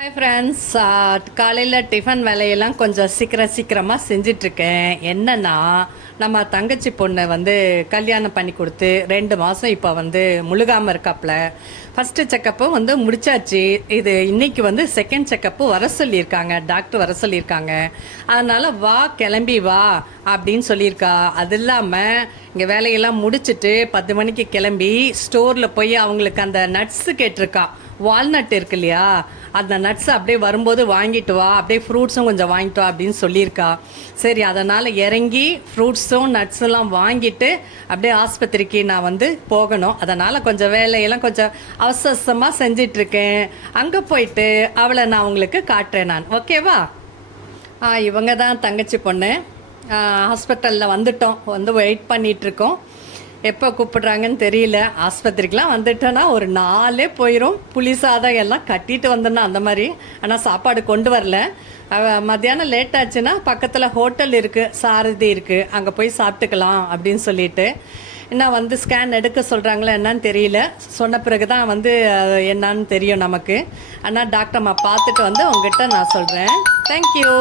Hi friends காலையில் tiffin வேலையெல்லாம் கொஞ்சம் சீக்கிரம் சீக்கிரமாக செஞ்சிட்ருக்கேன். என்னன்னா நம்ம தங்கச்சி பொண்ணை வந்து கல்யாணம் பண்ணி கொடுத்து ரெண்டு மாதம் இப்போ வந்து முழுகாமல் இருக்காப்புல ஃபஸ்ட்டு செக்கப்பு வந்து முடிச்சாச்சு. இது இன்றைக்கி வந்து செகண்ட் செக்கப்பு வர சொல்லியிருக்காங்க. டாக்டர் வர சொல்லியிருக்காங்க. அதனால் வா கிளம்பி வா அப்படின்னு சொல்லியிருக்கா. அது இல்லாமல் இங்கே வேலையெல்லாம் முடிச்சுட்டு பத்து மணிக்கு கிளம்பி ஸ்டோரில் போய் அவங்களுக்கு அந்த நட்ஸு கேட்டிருக்கா. வால்நட் இருக்கு இல்லையா? அந்த நட்ஸ் அப்படியே வரும்போது வாங்கிட்டு வா அப்படியே ஃப்ரூட்ஸும் கொஞ்சம் வாங்கிட்டு வா அப்படின்னு சொல்லியிருக்கா. சரி அதனால் இறங்கி ஃப்ரூட்ஸும் நட்ஸெல்லாம் வாங்கிட்டு அப்படியே ஆஸ்பத்திரிக்கு நான் வந்து போகணும். அதனால் கொஞ்சம் வேலையெல்லாம் கொஞ்சம் அவசரமாக செஞ்சிட்ருக்கேன். அங்கே போயிட்டு அவளை நான் உங்களுக்கு காட்டுறேன் நான். ஓகேவா? ஆ இவங்க தான் தங்கச்சி பொண்ணு. ஹாஸ்பிட்டலில் வந்துட்டோம். வந்து வெயிட் பண்ணிகிட்ருக்கோம் எப்போ கூப்பிடுறாங்கன்னு தெரியல. ஆஸ்பத்திரிக்கெலாம் வந்துட்டேன்னா ஒரு நாளே போயிடும் புளி சாதம் எல்லாம் கட்டிட்டு வந்தேன்னா அந்த மாதிரி. ஆனால் சாப்பாடு கொண்டு வரல. மத்தியானம் லேட் ஆச்சுன்னா பக்கத்தில் ஹோட்டல் இருக்குது சாரதி இருக்குது அங்கே போய் சாப்பிட்டுக்கலாம் அப்படின்னு சொல்லிட்டு. என்ன வந்து ஸ்கேன் எடுக்க சொல்கிறாங்களா என்னன்னு தெரியல. சொன்ன பிறகு தான் வந்து என்னான்னு என்னன்னு தெரியும் நமக்கு. ஆனால் டாக்டர் அம்மா பார்த்துட்டு வந்து உங்ககிட்ட நான் சொல்கிறேன் தேங்க்யூ